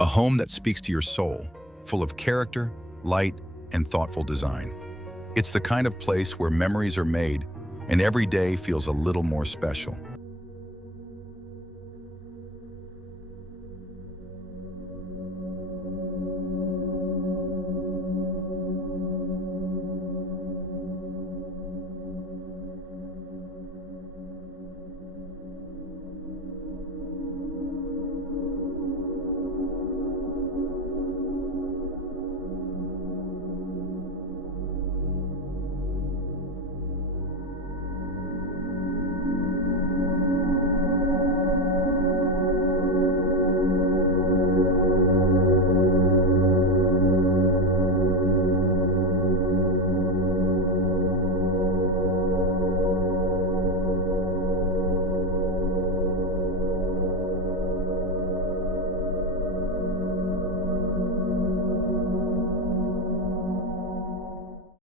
A home that speaks to your soul, full of character, light, and thoughtful design. It's the kind of place where memories are made and every day feels a little more special.